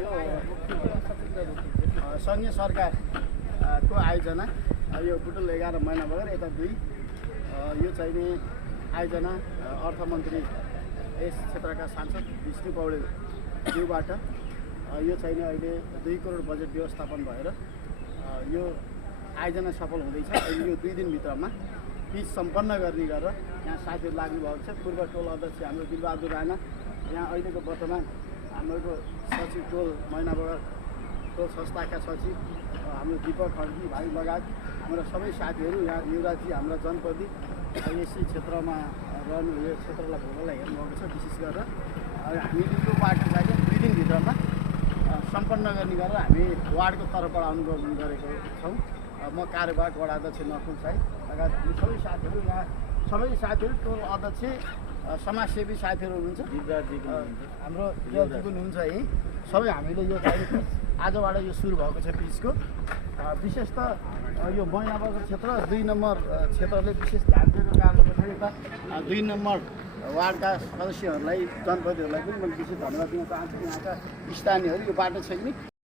यो सङ्घीय सरकारको आयोजना यो बुटुल 11 महिना बगैर यता 2 यो चाहिँ नि आयोजना अर्थमन्त्री यस क्षेत्रका सांसद विष्णु पौडेलज्यूबाट यो चाहिँ नि अहिले 2 करोड बजेट व्यवस्थापन भएर यो आयोजना सफल हुँदैछ। अहिले यो 2 दिनभित्रमा पिच सम्पन्न गर्ने गरेर यहाँ साथीहरू लाग्नु भएको छ। पूर्व टोल अध्यक्ष हाम्रो दिलबहादुर राणा, यहाँ अहिलेको वर्तमान हाम्रो सचिव टोल मैनाबगर टोल संस्थाका सचिव हाम्रो दीपक खड्की भाइ लगायत हाम्रो सबै साथीहरू यहाँ युवराजी हाम्रा जनप्रति यसै क्षेत्रमा रहनु यो क्षेत्रलाई भोगलाई हेर्नुभएको छ। विशेष गरेर हामीले यो पार्टीलाई 2 दिनभित्रमा सम्पन्न गर्ने गरेर हामी वार्डको तर्फबाट अनुगमन गरेको छौँ। म कार्यवाहक वडा अध्यक्ष नकुल साई लगायत हामी सबै साथीहरू यहाँ सबै साथीहरू टोल अध्यक्ष समाजसेवी साथीहरू हुनुहुन्छ, हाम्रो युवजी पनि हुनुहुन्छ। यही सबै हामीले यो चाहिँ आजबाट यो सुरु भएको छ पिचको। विशेष त यो मैनाबगर क्षेत्र 2 नम्बर क्षेत्रले विशेष ध्यान दिएको कारणले चाहिँ यता 2 नम्बर वार्डका सदस्यहरूलाई जनप्रतिनिधिहरूलाई पनि म विशेष धन्यवाद दिन चाहन्छु। यहाँका स्थानीयहरू यो बाटो छैन